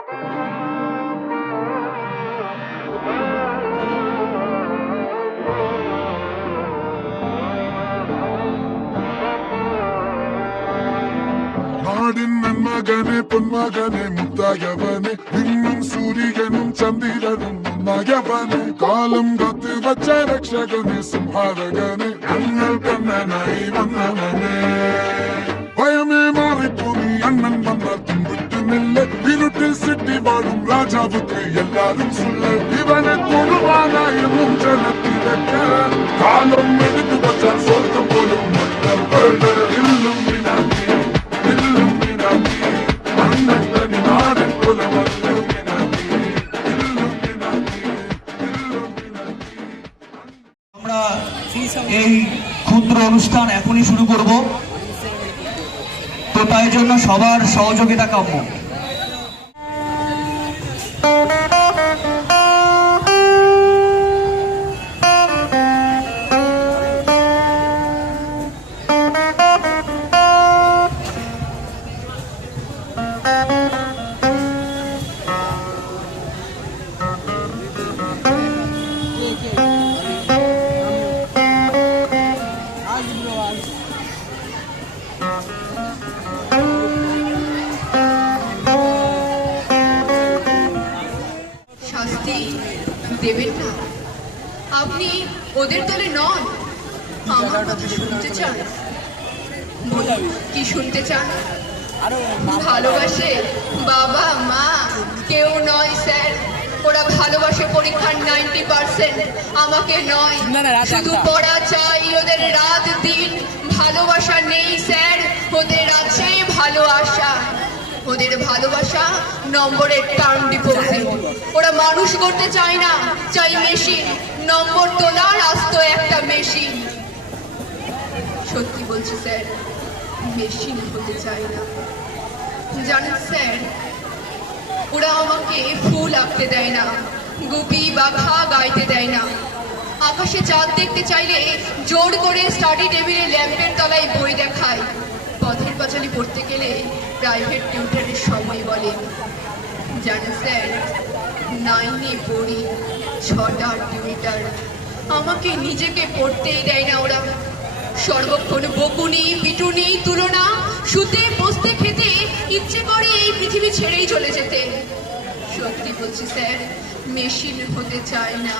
നാടിൻ നന്മകനെ പൊന്മകനെ മുത്തായവനെ നിന്നും സൂര്യനും ചന്ദ്രനും ഒന്നായവനെ കാലം കാത്ത് വച്ച രക്ഷകനെ സംഹാരകനെ ഞങ്ങൾ കണ്ണനായി വന്നവനെ ഭയമേ മാറിപ്പോയി അണ്ണൻ വന്നാൽ പിൻവിട്ടുന്നില്ല ഇരുട്ടിൽ സിട്ടി വാഴും രാജാവുക്ക് എല്ലാരും സുള്ള ഇവനെ തൊടുവാനായും ജനത്തിരക്ക് കാലം എടുത്തു വച്ചാൽ സ്വർഗം പോലും এই ক্ষুদ্র অনুষ্ঠান এখনই শুরু করব, তো তাই জন্য সবার সহযোগিতা কাম্য। শাস্তি দেবেন না, আপনি ওদের দলে নন। আমার কথা শুনতে চান? কি শুনতে চান? ভালোবাসে বাবা মা কেউ নয় স্যার, ওরা ভালোবাসে পরীক্ষার 90%, আমাকে নয়। শুধু পড়া চাই ওদের রাত দিন, ভালোবাসা নেই স্যার, ওদের আছে ভালো আশা। ওদের ভালোবাসা নম্বরের টার্ম ডিপোজিট, ওরা মানুষ করতে চায় না, চাই মেশিন, নম্বর তোলার আস্ত একটা মেশিন। সত্যি বলছি স্যার, মেশিন হতে চায় না। জানেন স্যার, ওরা আমাকে ফুল আঁকতে দেয় না, গুপি বাঘা গাইতে দেয় না, আকাশে চাঁদ দেখতে চাইলে জোর করে স্টাডি টেবিলে ল্যাম্পের তলায় বই দেখায়, পথের পাঁচালি পড়তে গেলে প্রাইভেট টিউটারের সময় বলে। জানেন স্যার, 9-এ পড়ি, 6টা টিউটার, আমাকে নিজেকে পড়তেই দেয় না ওরা। সর্বক্ষণ বকুনি পিটুনি তুলনা, শুতে বসতে খেতে ইচ্ছে করে এই পৃথিবী ছেড়েই চলে যেতে। সত্যি বলছি স্যার, মেশিন হতে চায় না।